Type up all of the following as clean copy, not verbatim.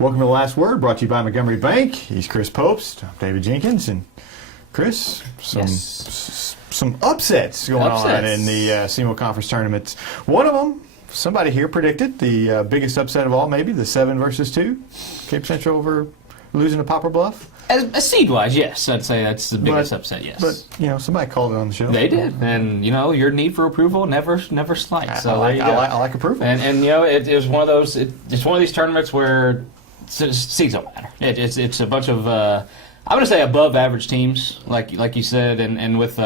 Welcome to The Last Word, brought to you by Montgomery Bank. He's Chris Popst. I'm David Jenkins. And Chris, some upsets going on in the SEMO Conference tournaments. One of them, somebody here predicted, the biggest upset of all, maybe, the 7 versus 2. Cape Central over losing to Poplar Bluff. As seed-wise, yes. I'd say that's the biggest upset, yes. But, somebody called it on the show. They did. And, your need for approval never slights. So I like approval. And it was one of those, it's one of these tournaments where seeds don't matter. It's a bunch of, I'm going to say above average teams, like you said, and with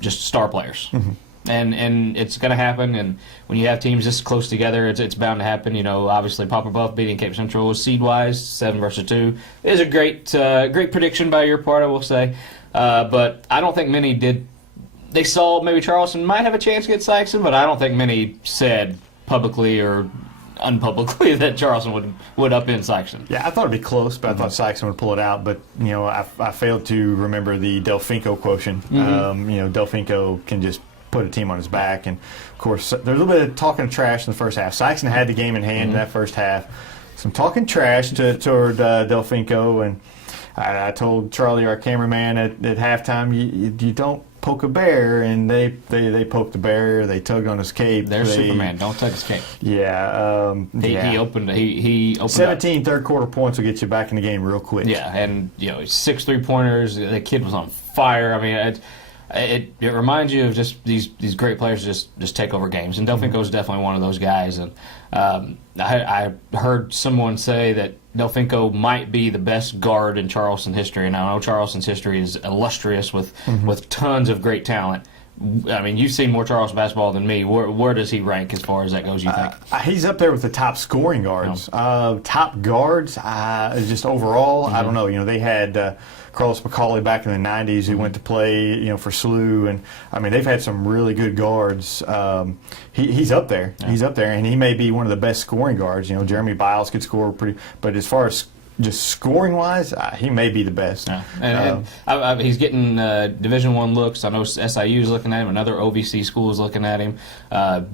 just star players. Mm-hmm. And it's going to happen, and when you have teams this close together, it's bound to happen. Obviously, Poplar Bluff beating Cape Central was seed-wise, 7 versus 2. It is a great prediction by your part, I will say. But I don't think many did. They saw maybe Charleston might have a chance against Sykeston, but I don't think many said publicly or unpublicly that Charleston would upend Sykeston. Yeah, I thought it'd be close, but I thought Sykeston would pull it out. But I failed to remember the Delfinco quotient. Mm-hmm. Delfinco can just put a team on his back, and of course there's a little bit of talking trash in the first half. Sykeston had the game in hand in that first half. Some talking trash toward Delfinco, and I told Charlie, our cameraman, at halftime, you don't poke a bear, and they poked the bear. They tugged on his cape. There's Superman. Don't tug his cape. Yeah. He opened 17 up. third quarter points will get you back in the game real quick. Yeah, and 6 3-pointers. The kid was on fire. I mean, it reminds you of just these great players just take over games, and Delfinco is definitely one of those guys. And I heard someone say that Delfinco might be the best guard in Charleston history, and I know Charleston's history is illustrious with tons of great talent. I mean, you've seen more Charleston basketball than me. Where does he rank as far as that goes, you think? He's up there with the top scoring guards. Top guards, just overall, I don't know. They had Carlos McCauley back in the 90s who went to play, for SLU, and I mean, they've had some really good guards. He's up there. Yeah. He's up there, and he may be one of the best scoring guards. Jeremy Biles could score pretty, but as far as just scoring-wise, he may be the best. Yeah. And he's getting Division I looks. I know SIU is looking at him. Another OVC school is looking at him.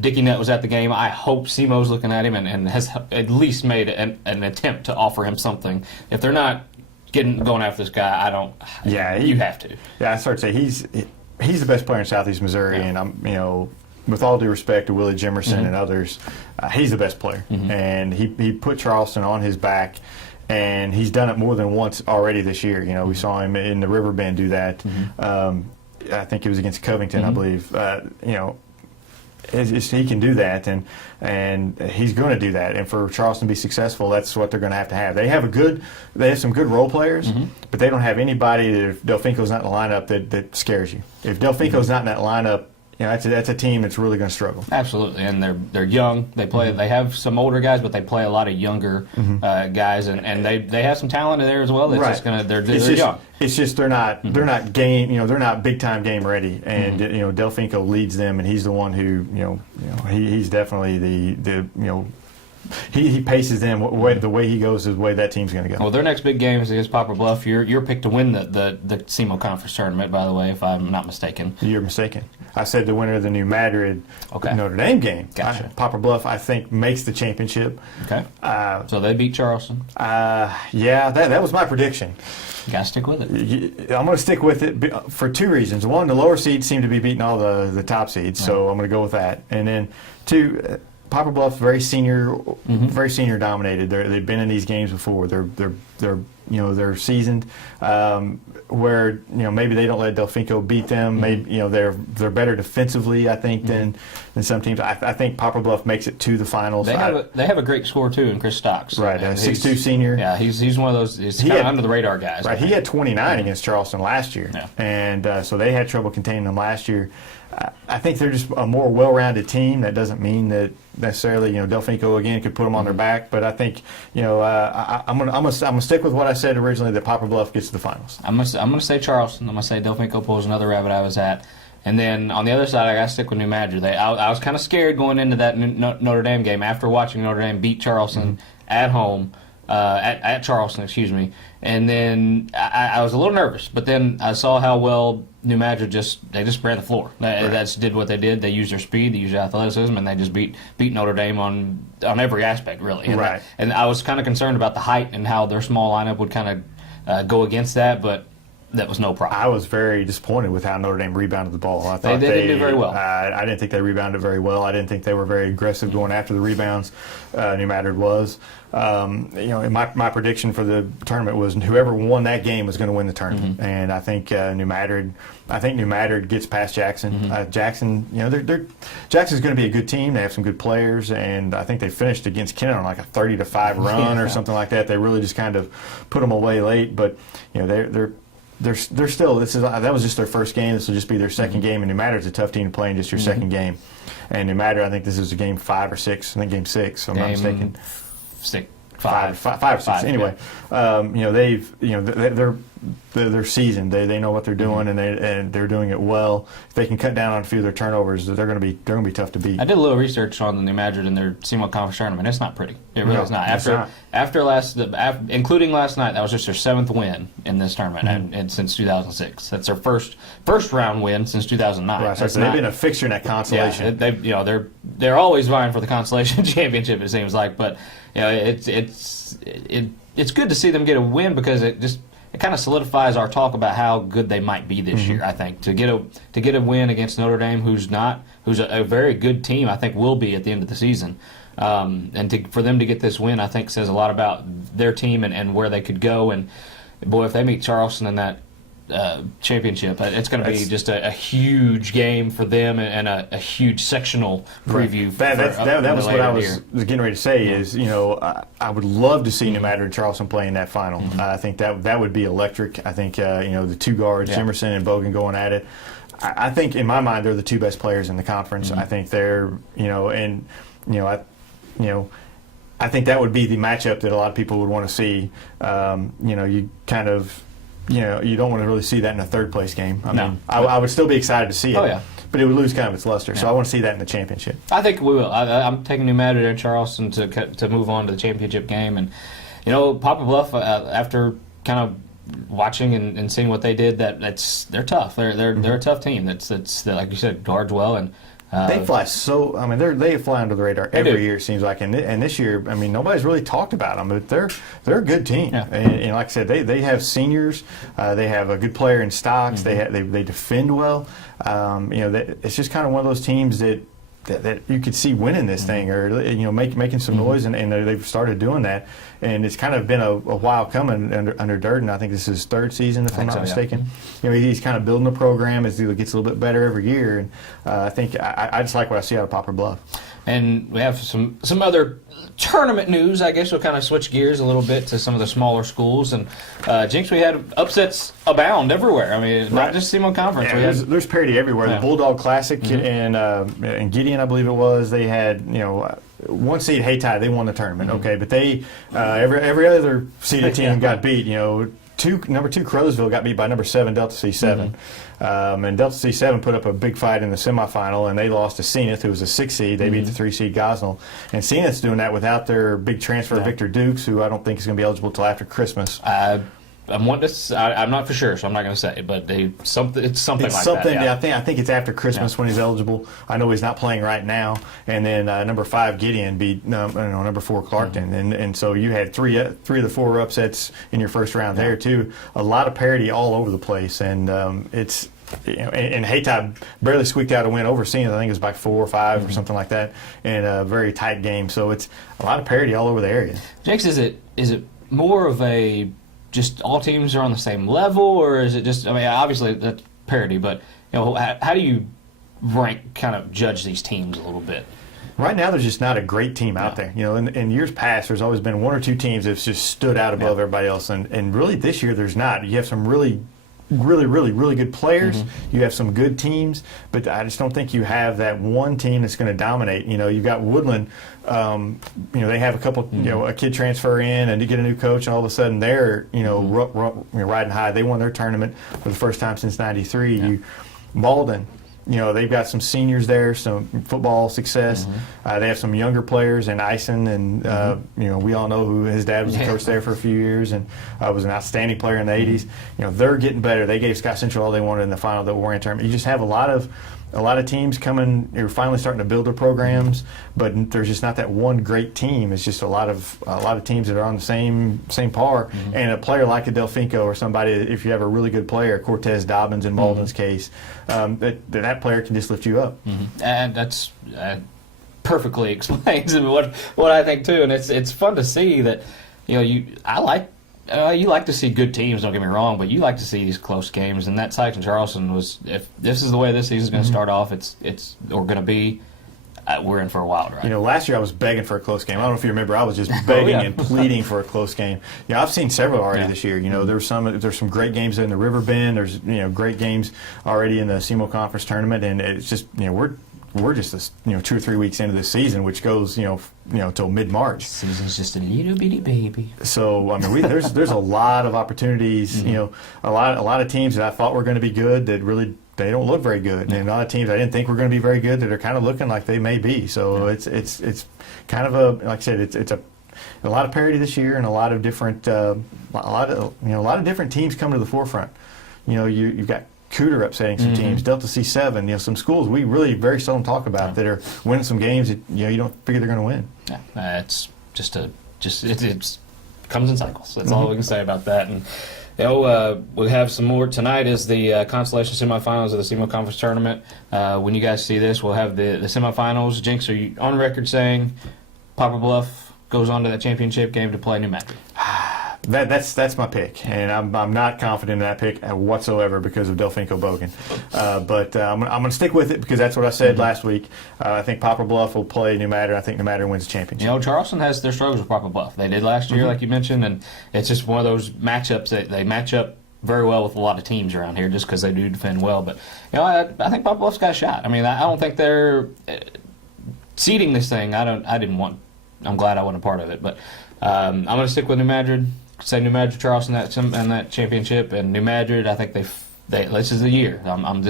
Dickie Nutt was at the game. I hope SEMO's looking at him and has at least made an attempt to offer him something. If they're not going after this guy, I don't. Yeah, you have to. Yeah, I start to say he's the best player in Southeast Missouri, and I'm with all due respect to Willie Jimerson and others, he's the best player, and he put Charleston on his back. And he's done it more than once already this year. We saw him in the Riverbend do that. I think it was against Covington, I believe. He can do that, and he's going to do that. And for Charleston to be successful, that's what they're going to have. They have some good role players, but they don't have anybody that if Delfinco's not in the lineup that scares you. If Delfinco's not in that lineup, that's a team that's really going to struggle. Absolutely, and they're young. They play. They have some older guys, but they play a lot of younger guys, and they have some talent in there as well. It's just gonna they're young. It's just they're not game. They're not big time game ready, and Delfinco leads them, and he's the one who he's definitely the He paces them. The way he goes is the way that team's going to go. Well, their next big game is against Poplar Bluff. Your pick to win the SEMO Conference tournament, by the way, if I'm not mistaken. You're mistaken. I said the winner of the New Madrid Notre Dame game. Gotcha. Poplar Bluff, I think, makes the championship. Okay. So they beat Charleston. Yeah, that was my prediction. You got to stick with it. I'm going to stick with it for 2 reasons. One, the lower seeds seem to be beating all the top seeds, so I'm going to go with that. And then 2. Poplar Bluff very senior dominated. They've been in these games before. They're seasoned. Where maybe they don't let Delfinco beat them. Maybe they're better defensively, I think, than some teams. I think Poplar Bluff makes it to the finals. They have a great scorer too in Chris Stocks. Right, a 6'2" senior. Yeah, he's one of those. He's kind of under the radar guys. Right, he had 29 against Charleston last year, and so they had trouble containing them last year. I think they're just a more well-rounded team. That doesn't mean that necessarily Delfinco again could put them on their back, but I think I'm gonna stick with what I said originally, that Poplar Bluff gets to the finals. I'm gonna say Charleston. I'm gonna say Delfinco pulls another rabbit I was at, and then on the other side I gotta stick with New Madrid. I was kind of scared going into that Notre Dame game after watching Notre Dame beat Charleston at home. at Charleston, excuse me. And then I was a little nervous, but then I saw how well New Madrid just ran the floor. That's did what they did. They used their speed, they used their athleticism, and they just beat Notre Dame on every aspect, really. And I was kind of concerned about the height and how their small lineup would kind of go against that, but that was no problem. I was very disappointed with how Notre Dame rebounded the ball. I thought they didn't do very well. I didn't think they rebounded very well. I didn't think they were very aggressive going after the rebounds. New Madrid was. My prediction for the tournament was whoever won that game was going to win the tournament, and I think New Madrid gets past Jackson. Jackson, Jackson's going to be a good team. They have some good players, and I think they finished against Kennet on like a 30-5 run or something like that. They really just kind of put them away late, but they're still. That was just their first game. This will just be their second game, and New Madrid's a tough team to play in just your second game. And New Madrid, I think this is a game 5 or 6. I think game 6. If I'm not mistaken. 5 or 6. Anyway, they're seasoned. They know what they're doing, and they're doing it well. If they can cut down on a few of their turnovers, they're going to be tough to beat. I did a little research on the New Madrid and their SEMO Conference tournament. It's not pretty. It really is not. Including last night, that was just their 7th win in this tournament, and since 2006. That's their first round win since 2009. Right, so they've been a fixture in that consolation. Yeah, they're always vying for the consolation championship. It seems like, but it's good to see them get a win because it kind of solidifies our talk about how good they might be this year. I think to get a win against Notre Dame, who's a very good team, I think will be at the end of the season, for them to get this win, I think says a lot about their team and where they could go. And boy, if they meet Charleston in that championship, it's going to be just a huge game for them and a huge sectional preview. That was what I was getting ready to say. Is I would love to see New Madrid and Charleston play in that final. I think that would be electric. I think the two guards, Jimerson and Bogan, going at it. I think in my mind they're the two best players in the conference. I think they're I think that would be the matchup that a lot of people would want to see. You kind of. You don't want to really see that in a third-place game. I would still be excited to see it, but it would lose kind of its luster. So I want to see that in the championship. I think we will. I'm taking New Madrid and Charleston to move on to the championship game. And, Poplar Bluff, after kind of watching and seeing what they did, they're tough. They're a tough team. That's like you said, guards well. And they fly so. They fly under the radar every year. It seems like, and this year, nobody's really talked about them, but they're a good team. Yeah. And like I said, they have seniors. They have a good player in Stocks. They defend well. It's just kind of one of those teams that you could see winning this thing, or making some noise, and they've started doing that. And it's kind of been a while coming under Durden. I think this is his 3rd season, if I'm not mistaken. Yeah. He's kind of building a program as he gets a little bit better every year. And I think I just like what I see out of Poplar Bluff. And we have some other tournament news. I guess we'll kind of switch gears a little bit to some of the smaller schools. And Jinx, we had upsets abound everywhere. Not just SEMO Conference. Yeah, there's parity everywhere. Yeah. The Bulldog Classic and Gideon, I believe it was, they had 1 seed Hayti, they won the tournament. Okay, but they every other seeded team got beat. Number 2 Crowsville got beat by number 7 Delta C7. And Delta C7 put up a big fight in the semifinal, and they lost to Zenith, who was a 6 seed. They beat the 3 seed Gosnell. And Zenith's doing that without their big transfer, Victor Dukes, who I don't think is going to be eligible until after Christmas. I'm not for sure, so I'm not going to say, but it's something like that. Yeah. I think it's after Christmas when he's eligible. I know he's not playing right now. And then number 5 Gideon beat number 4 Clarkton, and so you had three of the 4 upsets in your first round there too. A lot of parity all over the place, and it's. And Hayti barely squeaked out a win over Zenith. I think it was by 4 or 5 or something like that, in a very tight game. So it's a lot of parity all over the area. Jakes, is it more of a just all teams are on the same level, or is it just? Obviously that's parity, but how do you judge these teams a little bit? Right now, there's just not a great team out there. In years past, there's always been 1 or 2 teams that's just stood out above everybody else, and really this year there's not. You have some really good players. You have some good teams, but I just don't think you have that one team that's going to dominate. You've got Woodland. They have a couple. A kid transfer in and to get a new coach, and all of a sudden they're riding high. They won their tournament for the first time since '93. Malden. they've got some seniors there, some football success. They have some younger players in Ison, and we all know who his dad was a coach there for a few years and was an outstanding player in the 80s. They're getting better. They gave Scott Central all they wanted in the final that Warrior tournament. You just have a lot of teams coming. You're finally starting to build their programs, but there's just not that one great team. It's just a lot of teams that are on the same par. And a player like a Delfinco or somebody, if you have a really good player, Cortez Dobbins in Malden's case, that player can just lift you up. And that's perfectly explains what I think too. And it's fun to see that you like to see good teams, don't get me wrong, but you like to see these close games. And that Sykes and Charleston was, if this is the way this season's going to start off, we're going to be, we're in for a wild ride. Last year I was begging for a close game. I don't know if you remember, I was just begging and pleading for a close game. I've seen several already this year. There's some great games in the River Bend. There's great games already in the SEMO Conference tournament, and it's just we're just 2 or 3 weeks into this season, which goes till mid-March. Season's just a little bitty baby. So there's a lot of opportunities. A lot of teams that I thought were going to be good that really they don't look very good, and a lot of teams I didn't think were going to be very good that are kind of looking like they may be. So it's kind of like I said, it's a lot of parity this year, and a lot of different a lot of different teams come to the forefront. You've got Cooter upsetting some teams, Delta C7, some schools we really very seldom talk about that are winning some games that you don't figure they're going to win. Yeah, it's it comes in cycles. That's all we can say about that. And we have some more tonight. Is the consolation semifinals of the SEMO Conference tournament. When you guys see this, we'll have the semifinals. Jinx, are you on record saying Poplar Bluff goes on to that championship game to play New Madrid? That's my pick, and I'm not confident in that pick whatsoever because of Delfinco Bogan. But I'm going to stick with it because that's what I said last week. I think Poplar Bluff will play New Madrid. I think New Madrid wins the championship. Charleston has their struggles with Poplar Bluff. They did last year, like you mentioned, and it's just one of those matchups that they match up very well with a lot of teams around here just because they do defend well. But I think Poplar Bluff's got a shot. I mean, I don't think they're seeding this thing. I'm glad I wasn't a part of it, but I'm going to stick with New Madrid. Say New Madrid, Charleston, and that championship, and New Madrid. I think they this is the year. I'm on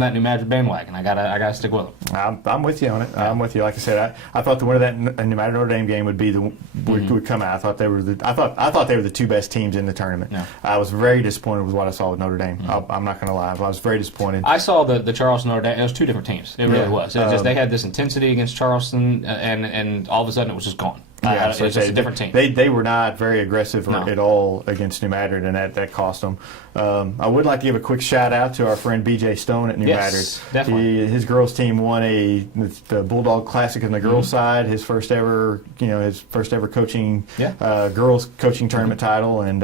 that New Madrid bandwagon. I gotta stick with them. I'm with you on it. Yeah. I'm with you. Like I said, I thought the winner of that New Madrid Notre Dame game would come out. I thought they were the two best teams in the tournament. Yeah. I was very disappointed with what I saw with Notre Dame. I'm not gonna lie. I was very disappointed. I saw the Charleston Notre Dame. It was two different teams. It really was. They had this intensity against Charleston, and all of a sudden it was just gone. So it's just a different team. They were not very aggressive at all against New Madrid, and that cost them. I would like to give a quick shout out to our friend B.J. Stone at New Madrid. Definitely. His girls team won the Bulldog Classic on the girls' side. His first ever coaching girls coaching tournament title, and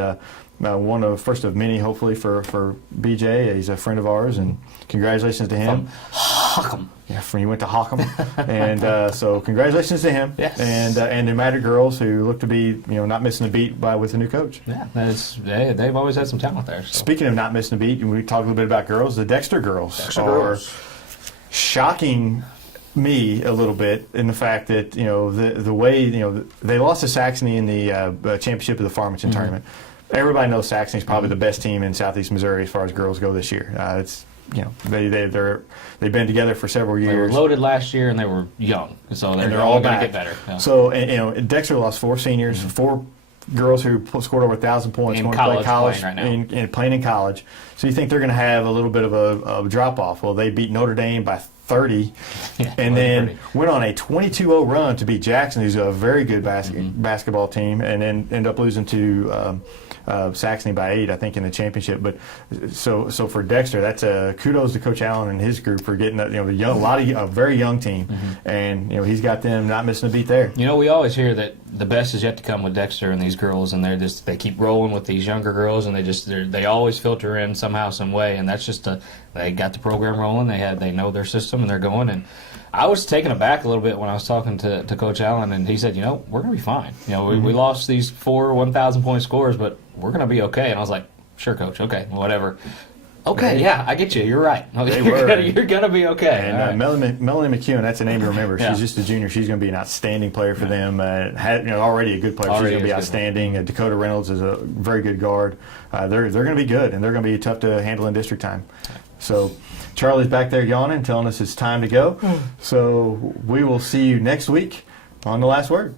one of first of many hopefully for B.J. He's a friend of ours, and congratulations to him. From Hockham. Yeah, he went to Hockham, and so congratulations to him. Yes. And New Madrid girls who look to be not missing a beat with a new coach. Yeah, they've always had some talent there. So. Speaking of not missing a beat, we talked a little bit about girls. The Dexter girls are shocking me a little bit in the fact that the way they lost to Saxony in the championship of the Farmington tournament. Everybody knows Saxony's probably the best team in Southeast Missouri as far as girls go this year. They've been together for several years. They were loaded last year, and they were young, so they're all going to get better. Yeah. So Dexter lost 4 seniors, 4 girls who scored over 1,000 points going to play college right now. and playing in college. So you think they're going to have a little bit of a drop off. Well, they beat Notre Dame by 30, and then went on a 22-0 run to beat Jackson, who's a very good basketball team, and then end up losing to Saxony by 8, I think, in the championship. But so for Dexter, that's kudos to Coach Allen and his group for getting a very young team, and he's got them not missing a beat there. We always hear that the best is yet to come with Dexter and these girls, and they keep rolling with these younger girls, and they always filter in somehow, some way, and that's just they got the program rolling. They know their system, and they're going. And I was taken aback a little bit when I was talking to Coach Allen, and he said, we're going to be fine. We lost these 4 1,000-point scores, but we're going to be okay. And I was like, sure, Coach, okay, whatever. Okay, yeah, I get you. You're right. You're going to be okay. And Melanie McEwen, that's a name to remember. She's just a junior. She's going to be an outstanding player for them. Already a good player. She's going to be outstanding. Dakota Reynolds is a very good guard. They're going to be good, and they're going to be tough to handle in district time. So Charlie's back there yawning, telling us it's time to go. So we will see you next week on The Last Word.